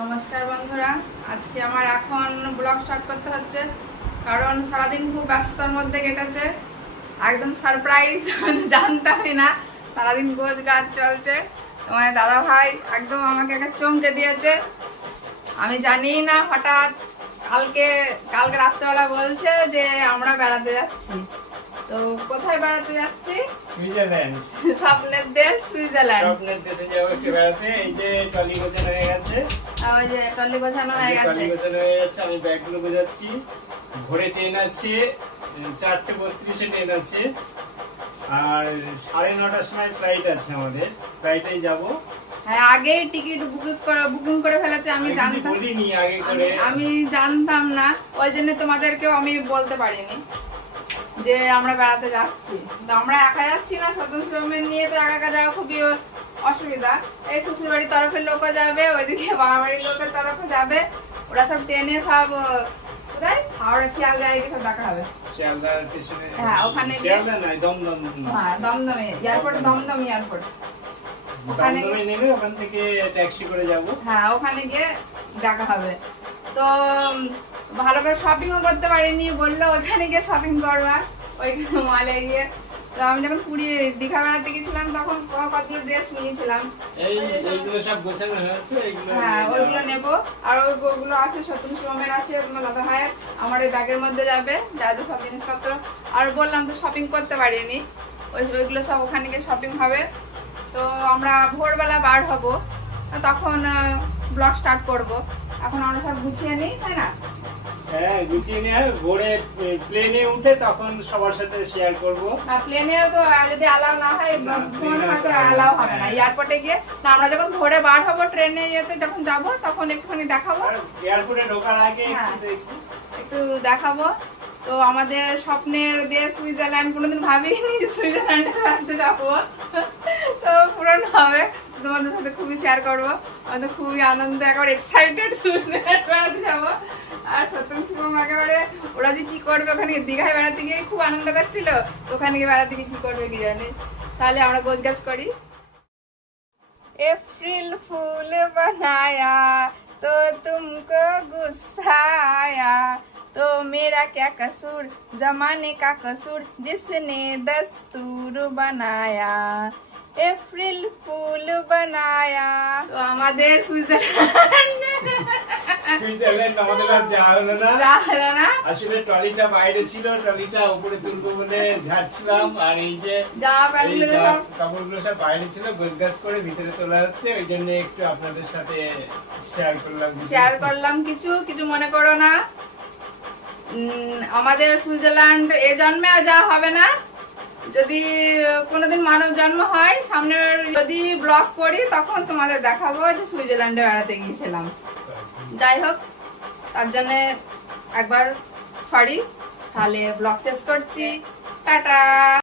নমস্কার বন্ধুরা, আজকে আমার এখন ব্লগ স্টার্ট করতে হচ্ছে কারণ সারাদিন খুব ব্যস্ততার মধ্যে কেটেছে। একদম সারপ্রাইজ, জানতামই না সারাদিন গোছ গাছ চলছে। তোমার দাদা ভাই একদম আমাকে একটা চমকে দিয়েছে, আমি জানি না। হঠাৎ কালকে রাত্রেবেলা বলছে যে আমরা বেড়াতে যাচ্ছি। তো কোথায় বেড়াতে যাচ্ছি? সুইজারল্যান্ড। স্বপ্নের দেশ সুইজারল্যান্ড। স্বপ্নের দেশে যাবো একটু বেড়াতে। এই যে ট্রলি গোছানো হয়ে গেছে। ওই যে ট্রলি গোছানো হয়ে গেছে। ট্রলি গোছানো হয়ে গেছে, আমি ব্যাগগুলো গোছাচ্ছি। ভোরে ট্রেন আছে, 4:32-এ ট্রেন আছে, আর 9:30টার সময় ফ্লাইট আছে আমাদের। ফ্লাইটেই যাবো। হ্যাঁ, আগেই টিকিট বুকিং করে ফেলেছে। আমি জানতাম, বলিনি আগে করে, আমি জানতাম না, ওই জন্য তোমাদেরকেও আমি বলতে পারিনি যে আমরা বেড়াতে যাচ্ছি। তো আমরা একা যাচ্ছি না, স্বতন্ত্র নিয়ে তো একা একা যাওয়া খুবই অসুবিধা। এই শ্বশুর বাড়ির তরফের লোকও যাবে, ওইদিকে বাবা বাড়ির লোকের তরফে যাবে। ওরা সব ট্রেনে সব কোথায় হাওড়া শিয়ালদায় সব দেখা হবে। শিয়ালদার পেছনে। হ্যাঁ, ওখানে শিয়ালদা নয়, দমদম। হ্যাঁ, দমদমে এয়ারপোর্ট, দমদম এয়ারপোর্ট। দমদমে নেমে ওখান থেকে ট্যাক্সি করে যাব। হ্যাঁ, ওখানে গিয়ে দেখা হবে। তো ভালো করে শপিংও করতে পারিনি, বললো ওখানে গিয়ে শপিং করবা, ওইখানে মলে গিয়ে। তো আমি যখন পুরী দীঘা বেড়াতে গেছিলাম তখন কতগুলো ড্রেস নিয়েছিলাম। এইগুলো সব গোছানো হয়েছে, এইগুলো হ্যাঁ, ওইগুলো নেবো। আর ওইগুলো আছে সত্যি শ্রমের আছে, ওগুলো দাদা ভাইয়ের আমার ওই ব্যাগের মধ্যে যাবে, যা যা সব জিনিসপত্র। আর বললাম তো শপিং করতে পারিনি, ওইগুলো সব ওখানে গিয়ে শপিং হবে। তো আমরা ভোরবেলা বার হব, তখন ব্লগ স্টার্ট করব। এখন আমরা সব গুছিয়ে নিই, তাই না? হ্যাঁ, গুছিয়ে নিয়ে ভোরে প্লেনে উঠে তখন সবার সাথে শেয়ার করব। প্লেনে তো যদি অ্যালাউ না হয়, ফোন হয়তো অ্যালাউ হবে না এয়ারপোর্টে গিয়ে। না, আমরা যখন ভোরে বার হবো ট্রেনে ইয়েতে যখন যাব তখন একটুখানি দেখাবো। এয়ারপোর্টে ঢোকার আগে একটু দেখাবো। তো আমাদের স্বপ্নের দেশ সুইজারল্যান্ড, কোনোদিন ভাবিনি যে সুইজারল্যান্ডে বেড়াতে যাবো। তো পূরণ হবে, তোমাদের সাথে খুবই শেয়ার করবো। আমাদের খুবই আনন্দ, একেবারে এক্সাইটেড সুইজারল্যান্ড বেড়াতে যাবো। আর সত্যম শিবম একেবারে ওরা যে কি করবে ওখানে, দীঘায় বেড়াতে গিয়ে খুব আনন্দ করছিল, তো ওখানে গিয়ে বেড়াতে গিয়ে কি করবে কি জানি। তাহলে আমরা গোছগাছ করি। अप्रैल फूल बनाया तो तुमको गुस्सा आया, तो मेरा क्या कसूर, जमाने का कसूर जिसने दस्तूर बनाया। अप्रैल फूल बनाया। तो আমাদের সুইজারল্যান্ড আমাদের আর যাওয়া হলো না। আসলে ট্রলিটা বাইরে ছিল, ট্রলিটা উপরে তুলবো বলে ঝাড়ছিলাম। আর এই যে কাপড়গুলো সব বাইরে ছিল, গোছগাছ করে ভিতরে তোলা হচ্ছে, ওই জন্য একটু আপনাদের সাথে শেয়ার করলাম। কিছু মনে করো না। আমাদের সুইজারল্যান্ড এ জন্মে আর যাওয়া হবে না। যদি কোনোদিন মানব জন্ম হয় সামনের, যদি ব্লগ করি তখন তোমাদের দেখাবো যে সুইজারল্যান্ডে বেড়াতে গিয়েছিলাম। যাই হোক, তার জন্য একবার সরি। তাহলে ব্লগ শেষ করছি, টাটা।